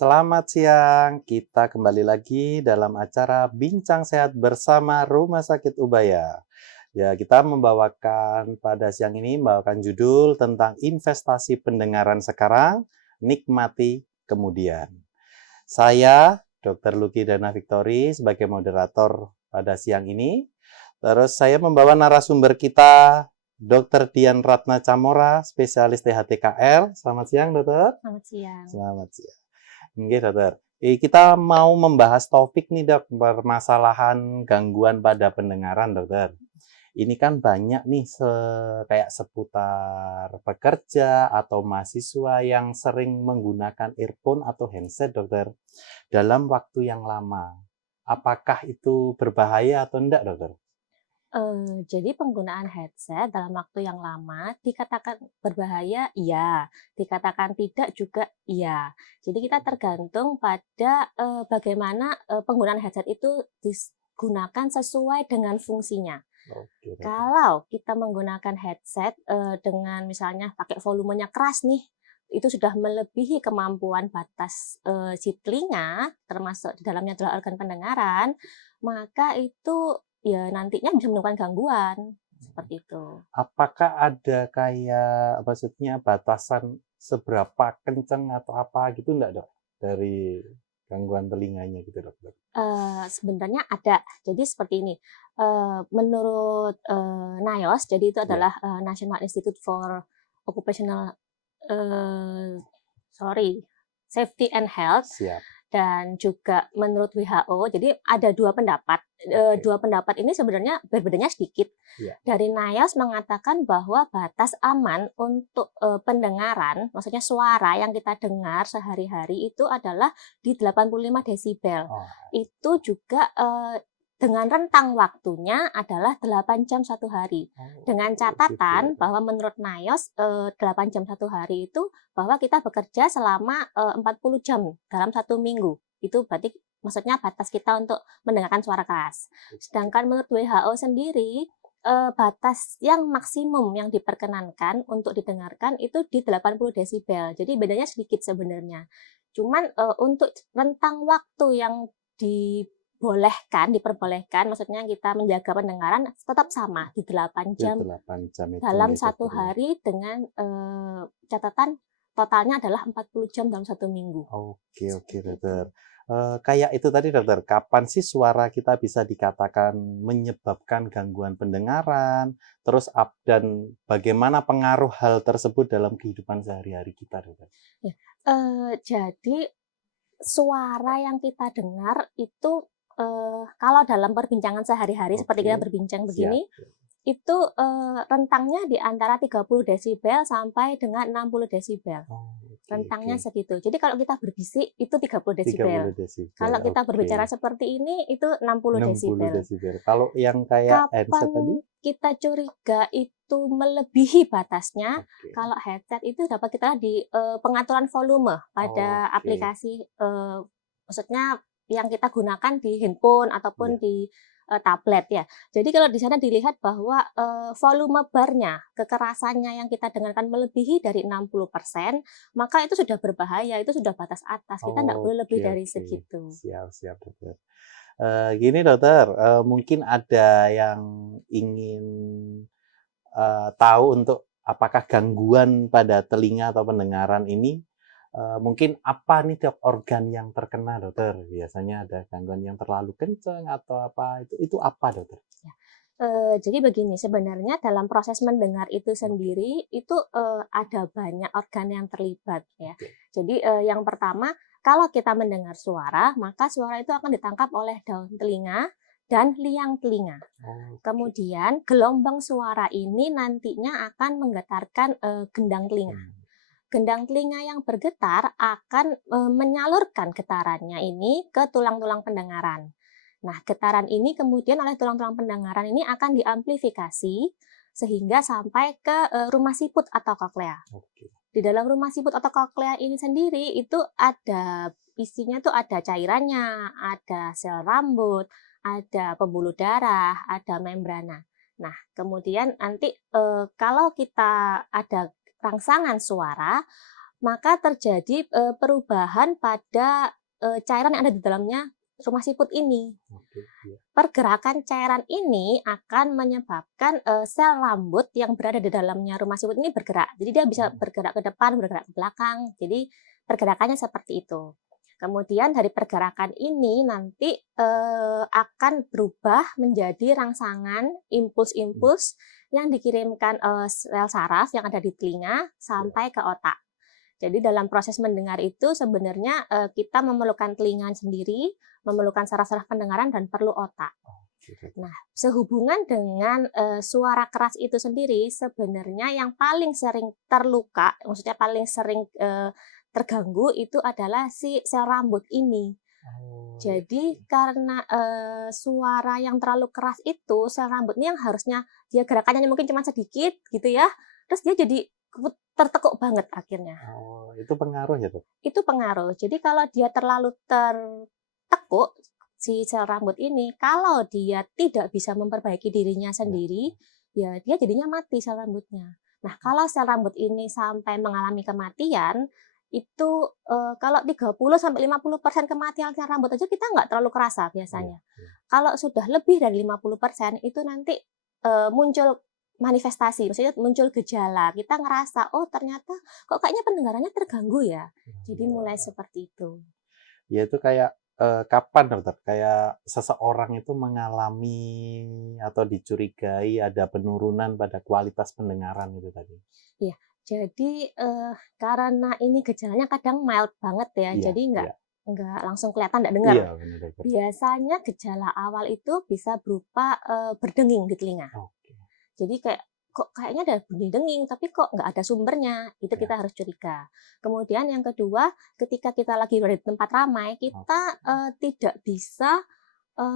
Selamat siang, kita kembali lagi dalam acara Bincang Sehat bersama Rumah Sakit Ubaya. Ya, kita pada siang ini membawakan judul tentang investasi pendengaran sekarang, nikmati kemudian. Saya, Dr. Lucky Dana Victory, sebagai moderator pada siang ini. Terus saya membawa narasumber kita, Dr. Dian Ratna Camora, spesialis THTKL. Selamat siang, dokter. Selamat siang. Selamat siang. Oke, dokter. Kita mau membahas topik nih, dok, permasalahan gangguan pada pendengaran, dokter. Ini kan banyak nih kayak seputar pekerja atau mahasiswa yang sering menggunakan earphone atau handset, dokter, dalam waktu yang lama. Apakah itu berbahaya atau enggak, dokter? Jadi penggunaan headset dalam waktu yang lama dikatakan berbahaya, iya, dikatakan tidak juga iya. Jadi kita tergantung pada, bagaimana, penggunaan headset itu digunakan sesuai dengan fungsinya. Oke, dokter. Kalau kita menggunakan headset, dengan misalnya pakai volumenya keras nih, itu sudah melebihi kemampuan batas, si telinga, termasuk di dalamnya adalah organ pendengaran, maka itu ya nantinya bisa menimbulkan gangguan, seperti itu. Apakah ada kayak maksudnya batasan seberapa kenceng atau apa gitu enggak, dok? Dari gangguan telinganya gitu, dokter? Sebenarnya ada. Jadi seperti ini, menurut, NIOSH, jadi itu Ya, adalah, National Institute for Occupational, sorry, Safety and Health, siap. dan juga menurut WHO, jadi ada dua pendapat. Oke. Dua pendapat ini sebenarnya berbedanya sedikit. Ya. Dari NIOSH mengatakan bahwa batas aman untuk, pendengaran, maksudnya suara yang kita dengar sehari-hari itu adalah di 85 desibel. Oh, Itu juga, dengan rentang waktunya adalah 8 jam 1 hari. Dengan gitu ya. catatan bahwa menurut NIOSH, 8 jam 1 hari itu bahwa kita bekerja selama, 40 jam dalam 1 minggu. Itu berarti maksudnya batas kita untuk mendengarkan suara keras. Sedangkan menurut WHO sendiri, batas yang maksimum yang diperkenankan untuk didengarkan itu di 80 desibel. Jadi bedanya sedikit sebenarnya. Cuman, untuk rentang waktu yang diperbolehkan, maksudnya kita menjaga pendengaran tetap sama di 8 Di jam 8 jam itu dalam ya, satu dokter ya. hari dengan, catatan totalnya adalah 40 jam dalam 1 minggu, Oke, seperti itu. dokter. Kayak itu tadi, dokter, kapan sih suara kita bisa dikatakan menyebabkan gangguan pendengaran? Terus dan bagaimana pengaruh hal tersebut dalam kehidupan sehari-hari kita, dokter? Ya, jadi suara yang kita dengar itu, kalau dalam perbincangan sehari-hari seperti Oke, kita berbincang siap. begini, itu, rentangnya di antara 30 desibel sampai dengan 60 desibel. Oh, oke, oke. Rentangnya segitu. Jadi kalau kita berbisik itu 30 30 desibel. desibel, Kalau kita oke. berbicara seperti ini itu 60 60 desibel. desibel. Kalau yang kayak headset tadi? Kapan kita curiga itu melebihi batasnya, Oke. kalau headset itu dapat kita di, pengaturan volume pada Oke. aplikasi, maksudnya yang kita gunakan di handphone ataupun Iya. di, tablet ya. Jadi kalau di sana dilihat bahwa, volume bar-nya, kekerasannya yang kita dengarkan melebihi dari 60%, maka itu sudah berbahaya, itu sudah batas atas, kita nggak boleh lebih Oke, dari oke. segitu. Siap, siap, dokter. Gini, dokter, mungkin ada yang ingin tahu untuk apakah gangguan pada telinga atau pendengaran ini, mungkin apa nih, Dok, organ yang terkena, dokter? Biasanya ada gangguan yang terlalu kencang atau apa, itu apa, dokter? Ya, jadi begini, sebenarnya dalam proses mendengar itu Oke, sendiri, itu, ada banyak organ yang terlibat ya. oke. Jadi, yang pertama, kalau kita mendengar suara, maka suara itu akan ditangkap oleh daun telinga dan liang telinga. Oke. Kemudian gelombang suara ini nantinya akan menggetarkan, gendang telinga. Hmm, Gendang telinga yang bergetar akan, menyalurkan getarannya ini ke tulang-tulang pendengaran. Nah, getaran ini kemudian oleh tulang-tulang pendengaran ini akan diamplifikasi sehingga sampai ke, rumah siput atau koklea. oke. Di dalam rumah siput atau koklea ini sendiri itu ada isinya tuh ada cairannya, ada sel rambut, ada pembuluh darah, ada membrana. Nah, kemudian nanti, kalau kita ada rangsangan suara, maka terjadi perubahan pada cairan yang ada di dalamnya rumah siput ini. Oke, iya. Pergerakan cairan ini akan menyebabkan sel rambut yang berada di dalamnya rumah siput ini bergerak. Jadi dia bisa bergerak ke depan, bergerak ke belakang. Jadi pergerakannya seperti itu. Kemudian dari pergerakan ini nanti akan berubah menjadi rangsangan impuls-impuls yang dikirimkan sel saraf yang ada di telinga sampai ke otak. Jadi dalam proses mendengar itu sebenarnya kita memerlukan telinga sendiri, memerlukan saraf-saraf pendengaran dan perlu otak. Nah, sehubungan dengan suara keras itu sendiri, sebenarnya yang paling sering terluka, maksudnya paling sering terganggu itu adalah si sel rambut ini. Jadi karena suara yang terlalu keras itu, sel rambut ini yang harusnya dia gerakannya mungkin cuma sedikit gitu ya, terus dia jadi tertekuk banget akhirnya. Oh, itu pengaruh ya, Dok? Itu pengaruh. Jadi kalau dia terlalu tertekuk, si sel rambut ini, kalau dia tidak bisa memperbaiki dirinya sendiri, ya dia jadinya mati sel rambutnya. Nah, kalau sel rambut ini sampai mengalami kematian, itu kalau 30-50% kematian sel rambut aja kita nggak terlalu kerasa biasanya. Kalau sudah lebih dari 50% itu nanti muncul manifestasi, maksudnya muncul gejala. Kita ngerasa, oh ternyata kok kayaknya pendengarannya terganggu ya. Jadi mulai seperti itu. Ya itu kayak kapan, Dokter? Kayak seseorang itu mengalami atau dicurigai ada penurunan pada kualitas pendengaran itu tadi? Iya, jadi karena ini gejalanya kadang mild banget ya, Iya, jadi iya. nggak langsung kelihatan nggak dengar. Iya, benar, Dokter. Biasanya gejala awal itu bisa berupa berdenging di telinga. Oke. Jadi kayak kok kayaknya ada bunyi denging, tapi kok nggak ada sumbernya, itu Ya. kita harus curiga. Kemudian yang kedua, ketika kita lagi berada di tempat ramai, kita tidak bisa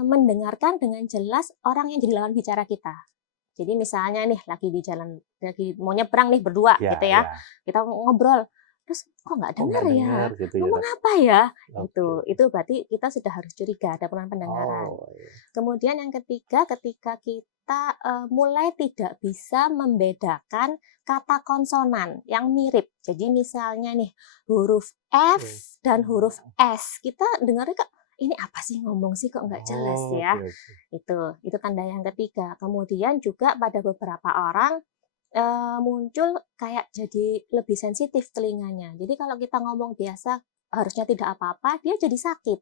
mendengarkan dengan jelas orang yang jadi lawan bicara kita. Jadi misalnya nih lagi di jalan, lagi mau nyebrang nih berdua Ya, gitu ya, ya. kita ngobrol, terus kok nggak Kok dengar nggak ya? dengar gitu ya, Ngomong Dok? apa ya? Oke. Itu berarti kita sudah harus curiga ada penurunan pendengaran. Oh, iya. Kemudian yang ketiga, ketika kita mulai tidak bisa membedakan kata konsonan yang mirip. Jadi misalnya nih huruf F dan huruf S, kita dengarnya kok ini apa sih ngomong sih kok nggak jelas Oh, ya. oke, oke. Itu tanda yang ketiga. Kemudian juga pada beberapa orang muncul kayak jadi lebih sensitif telinganya. Jadi kalau kita ngomong biasa harusnya tidak apa-apa, dia jadi sakit.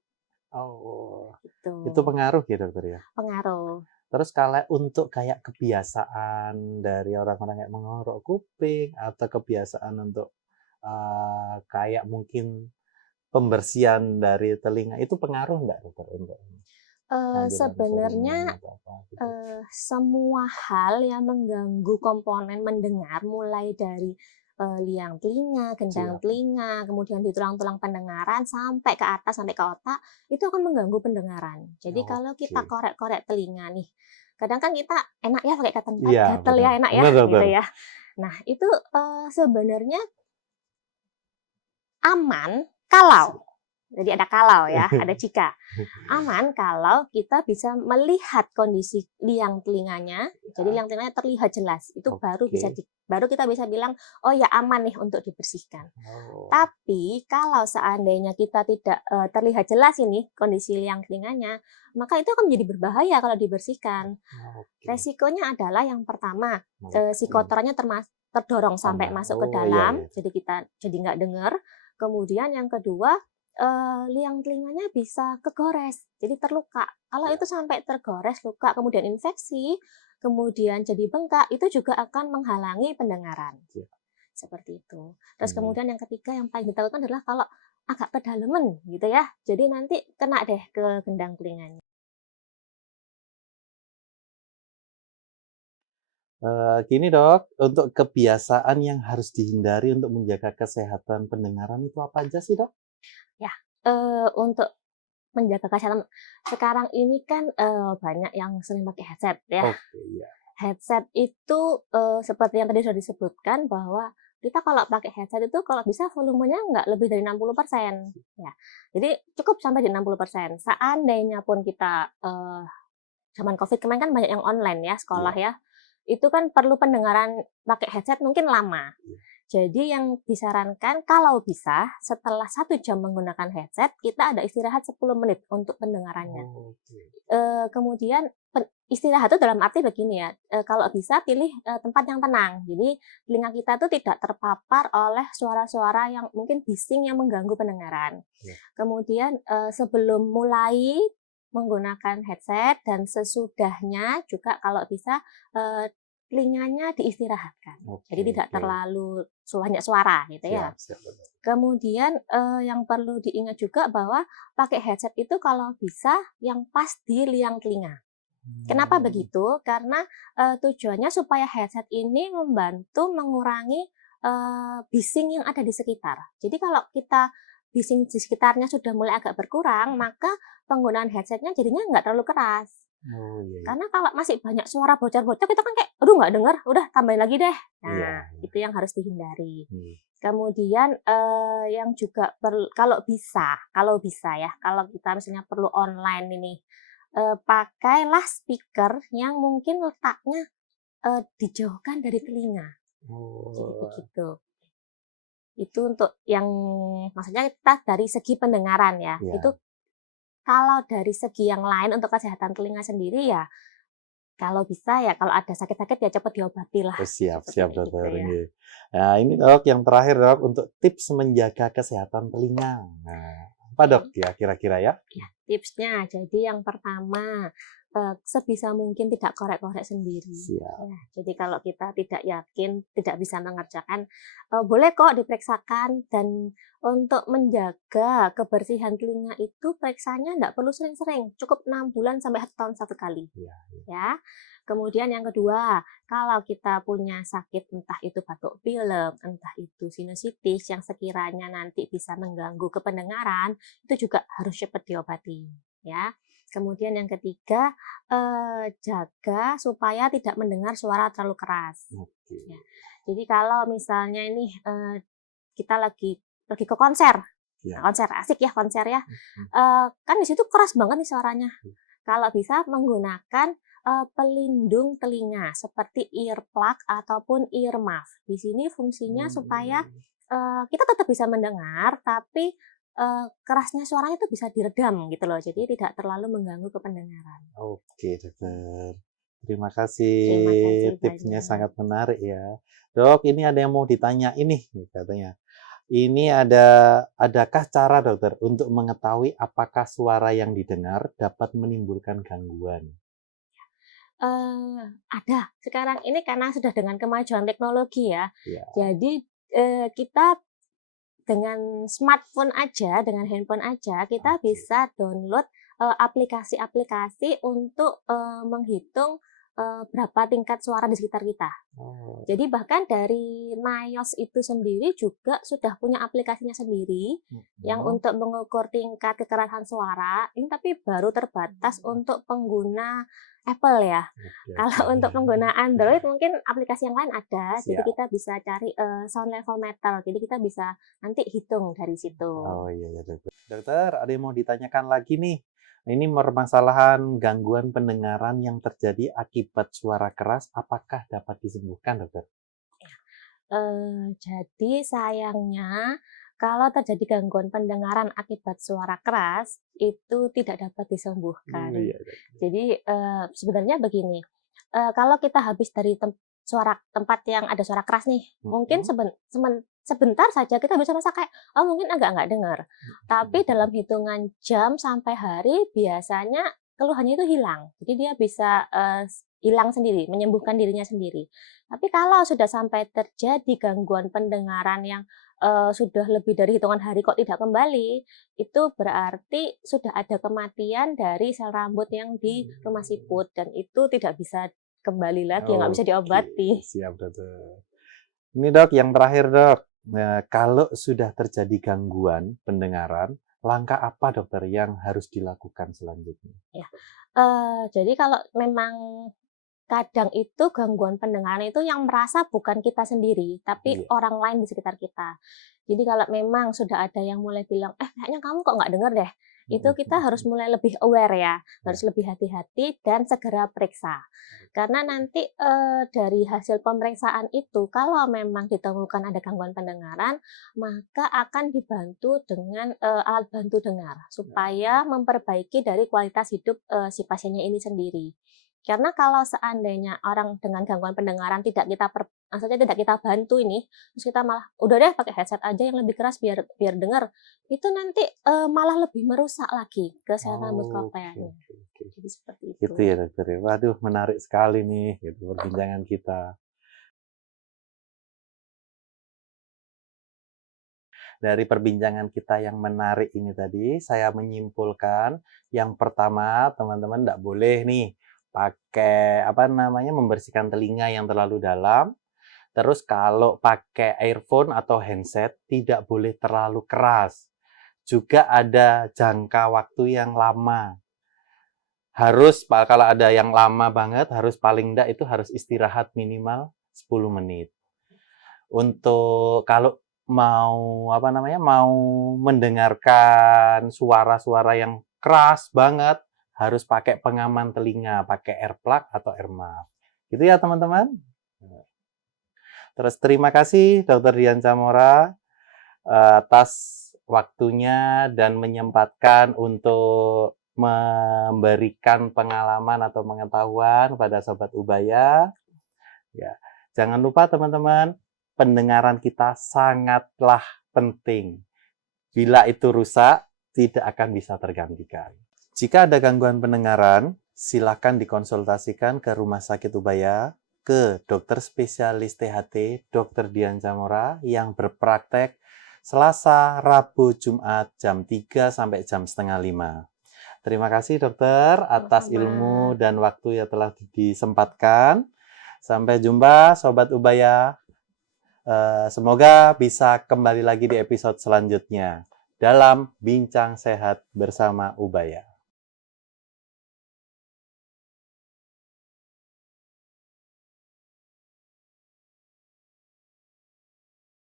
Oh, Gitu. itu pengaruh ya, Dokter ya? Pengaruh. Terus kalau untuk kayak kebiasaan dari orang-orang kayak mengorok kuping atau kebiasaan untuk kayak mungkin pembersihan dari telinga itu pengaruh nggak, Dokter, untuk anjuran Sebenarnya sering atau apa gitu? semua hal yang mengganggu komponen mendengar, mulai dari liang telinga, gendang Siap. telinga, kemudian di tulang-tulang pendengaran sampai ke atas, sampai ke otak, itu akan mengganggu pendengaran. Jadi kalau kita Oke. korek-korek telinga nih, kadang kan kita enak ya pakai cotton pad, Iya, gatel benar. ya, enak ya, Benar, gitu Dokter. ya. Nah, itu sebenarnya aman kalau, jadi ada kalau ya, ada jika. Aman kalau kita bisa melihat kondisi liang telinganya, jadi liang telinganya terlihat jelas. Itu Oke. baru kita bisa bilang, oh ya aman nih untuk dibersihkan. Oh, Tapi kalau seandainya kita tidak terlihat jelas ini kondisi liang telinganya, maka itu akan menjadi berbahaya kalau dibersihkan. oke. Resikonya adalah yang pertama, si Oke. kotorannya terdorong sampai masuk ke Oh, iya, dalam, iya. jadi kita jadi nggak dengar. Kemudian yang kedua, liang telinganya bisa kegores, jadi terluka. Kalau itu sampai tergores, luka, kemudian infeksi, kemudian jadi bengkak, itu juga akan menghalangi pendengaran. Iya. Seperti itu. Terus Hmm. kemudian yang ketiga yang paling ditakutkan adalah kalau agak kedalaman gitu ya, jadi nanti kena deh ke gendang telinganya. Gini, Dok, untuk kebiasaan yang harus dihindari untuk menjaga kesehatan pendengaran itu apa aja sih, Dok? Ya, untuk menjaga kesehatan sekarang ini kan banyak yang sering pakai headset ya. Oke, iya. Headset itu seperti yang tadi sudah disebutkan bahwa kita kalau pakai headset itu kalau bisa volumenya nggak lebih dari 60%. Ya. Jadi cukup sampai di 60%. Seandainya pun kita zaman Covid kemarin kan banyak yang online ya, sekolah Iya. ya. Itu kan perlu pendengaran pakai headset mungkin lama. Iya. Jadi yang disarankan kalau bisa setelah 1 jam menggunakan headset, kita ada istirahat 10 menit untuk pendengarannya. Oke. Kemudian istirahat itu dalam arti begini ya, kalau bisa pilih, tempat yang tenang. Jadi telinga kita tuh tidak terpapar oleh suara-suara yang mungkin bising yang mengganggu pendengaran. Ya. Kemudian, sebelum mulai menggunakan headset dan sesudahnya juga kalau bisa, telinganya diistirahatkan. Jadi tidak Oke. terlalu banyak suara gitu ya. Siap, siap, betul. Kemudian, yang perlu diingat juga bahwa pakai headset itu kalau bisa yang pas di liang telinga. Kenapa begitu? Karena, tujuannya supaya headset ini membantu mengurangi, bising yang ada di sekitar. Jadi kalau kita bising di sekitarnya sudah mulai agak berkurang, maka penggunaan headsetnya jadinya nggak terlalu keras. Oh, iya, iya. Karena kalau masih banyak suara bocor-bocor, kita kan kayak, "Aduh nggak denger, udah tambahin lagi deh." Iya, Nah, iya. itu yang harus dihindari. Hmm. Kemudian, yang juga kalau bisa ya, kalau kita misalnya perlu online ini, pakailah speaker yang mungkin letaknya, dijauhkan dari telinga, jadi Oh, begitu. Itu untuk yang maksudnya kita dari segi pendengaran ya. iya. Itu kalau dari segi yang lain untuk kesehatan telinga sendiri ya, kalau bisa ya kalau ada sakit-sakit ya cepat diobatilah, Oh, siap, siap, seperti itu dokter. ya. Nggih. Nah, ini dok, yang terakhir dok, untuk tips menjaga kesehatan telinga. Nah, apa dok ya kira-kira ya? Ya, tipsnya, jadi yang pertama, sebisa mungkin tidak korek-korek sendiri. Siap. Ya, jadi kalau kita tidak yakin, tidak bisa mengerjakan, boleh kok diperiksakan. Dan untuk menjaga kebersihan telinga itu periksanya nggak perlu sering-sering, cukup 6 bulan sampai 1 tahun 1 kali. Iya, iya. Ya. Kemudian yang kedua, kalau kita punya sakit entah itu batuk pilek, entah itu sinusitis yang sekiranya nanti bisa mengganggu kependengaran, itu juga harus cepat diobati, ya. Kemudian yang ketiga, jaga supaya tidak mendengar suara terlalu keras. Oke. Ya. Jadi kalau misalnya ini, kita lagi pergi ke konser, Ya. konser asik ya konser ya, Mhm. kan di situ keras banget nih suaranya. Hmm. Kalau bisa menggunakan, pelindung telinga seperti earplug ataupun earmuff. Di sini fungsinya supaya, kita tetap bisa mendengar, tapi, kerasnya suaranya itu bisa diredam gitu loh, jadi tidak terlalu mengganggu kependengaran. Oke, dokter. Terima Terima kasih kasih, tipsnya banyak. sangat menarik ya. Dok, ini ada yang mau ditanya ini katanya. Ini adakah cara dokter untuk mengetahui apakah suara yang didengar dapat menimbulkan gangguan? Ada. Sekarang ini karena sudah dengan kemajuan teknologi ya, Ya. jadi, kita dengan smartphone aja, dengan handphone aja, kita Oke. bisa download, aplikasi-aplikasi untuk, menghitung, berapa tingkat suara di sekitar kita. Oh, Jadi bahkan dari Naos itu sendiri juga sudah punya aplikasinya sendiri, yang mhm. untuk mengukur tingkat kekerasan suara, ini tapi baru terbatas untuk pengguna Apple ya. Oke, Kalau oke. untuk pengguna Android mungkin aplikasi yang lain ada, jadi Siap. kita bisa cari, sound level meter, jadi kita bisa nanti hitung dari situ. Oh, iya ya, dokter. Dokter, ada yang mau ditanyakan lagi nih. Ini permasalahan gangguan pendengaran yang terjadi akibat suara keras, apakah dapat disembuhkan, dokter? Jadi sayangnya kalau terjadi gangguan pendengaran akibat suara keras, itu tidak dapat disembuhkan. Iya, dokter. Jadi, sebenarnya begini, kalau kita habis dari tempat yang ada suara keras nih, mungkin Mhm. sebentar saja kita bisa merasa kayak, "Oh mungkin agak nggak dengar." Tapi Mhm. dalam hitungan jam sampai hari biasanya keluhannya itu hilang. Jadi dia bisa, hilang sendiri, menyembuhkan dirinya sendiri. Tapi kalau sudah sampai terjadi gangguan pendengaran yang, sudah lebih dari hitungan hari kok tidak kembali, itu berarti sudah ada kematian dari sel rambut yang di rumah siput dan itu tidak bisa kembali lagi, nggak bisa Oke, diobati. siap, dokter. Ini dok, yang terakhir dok. Nah, kalau sudah terjadi gangguan pendengaran, langkah apa dokter yang harus dilakukan selanjutnya? Ya, jadi kalau memang kadang itu gangguan pendengaran itu yang merasa bukan kita sendiri, tapi Iya. orang lain di sekitar kita. Jadi kalau memang sudah ada yang mulai bilang, kayaknya kamu kok nggak denger deh." itu kita harus mulai lebih aware ya, harus lebih hati-hati dan segera periksa. Karena nanti dari hasil pemeriksaan itu, kalau memang ditemukan ada gangguan pendengaran, maka akan dibantu dengan alat bantu dengar, supaya memperbaiki dari kualitas hidup si pasiennya ini sendiri. Karena kalau seandainya orang dengan gangguan pendengaran maksudnya tidak kita bantu ini, terus kita malah, "Udah deh pakai headset aja yang lebih keras biar biar dengar." Itu nanti, malah lebih merusak lagi kesehatan rambut Oke, koklearnya. oke, oke. Jadi seperti Gitu itu. ya dokter ya. Waduh, menarik sekali nih gitu perbincangan kita. Dari perbincangan kita yang menarik ini tadi, saya menyimpulkan yang pertama, teman-teman nggak boleh nih pakai apa namanya membersihkan telinga yang terlalu dalam. Terus kalau pakai earphone atau handset tidak boleh terlalu keras. Juga ada jangka waktu yang lama. Harus kalau ada yang lama banget harus paling enggak itu harus istirahat minimal 10 menit. Untuk kalau mau apa namanya, mau mendengarkan suara-suara yang keras banget, harus pakai pengaman telinga, pakai earplug atau earmuff. Gitu ya teman-teman. Terus terima kasih Dr. Dian Chamora atas waktunya dan menyempatkan untuk memberikan pengalaman atau pengetahuan pada Sobat Ubaya. Ya, jangan lupa teman-teman, pendengaran kita sangatlah penting. Bila itu rusak, tidak akan bisa tergantikan. Jika ada gangguan pendengaran, silakan dikonsultasikan ke Rumah Sakit Ubaya, ke dokter spesialis THT, Dr. Dian Chamora, yang berpraktek Selasa, Rabu, Jumat, jam 3 sampai jam setengah 5. Terima kasih dokter atas ilmu dan waktu yang telah disempatkan. Sampai jumpa Sobat Ubaya. Semoga bisa kembali lagi di episode selanjutnya dalam Bincang Sehat bersama Ubaya.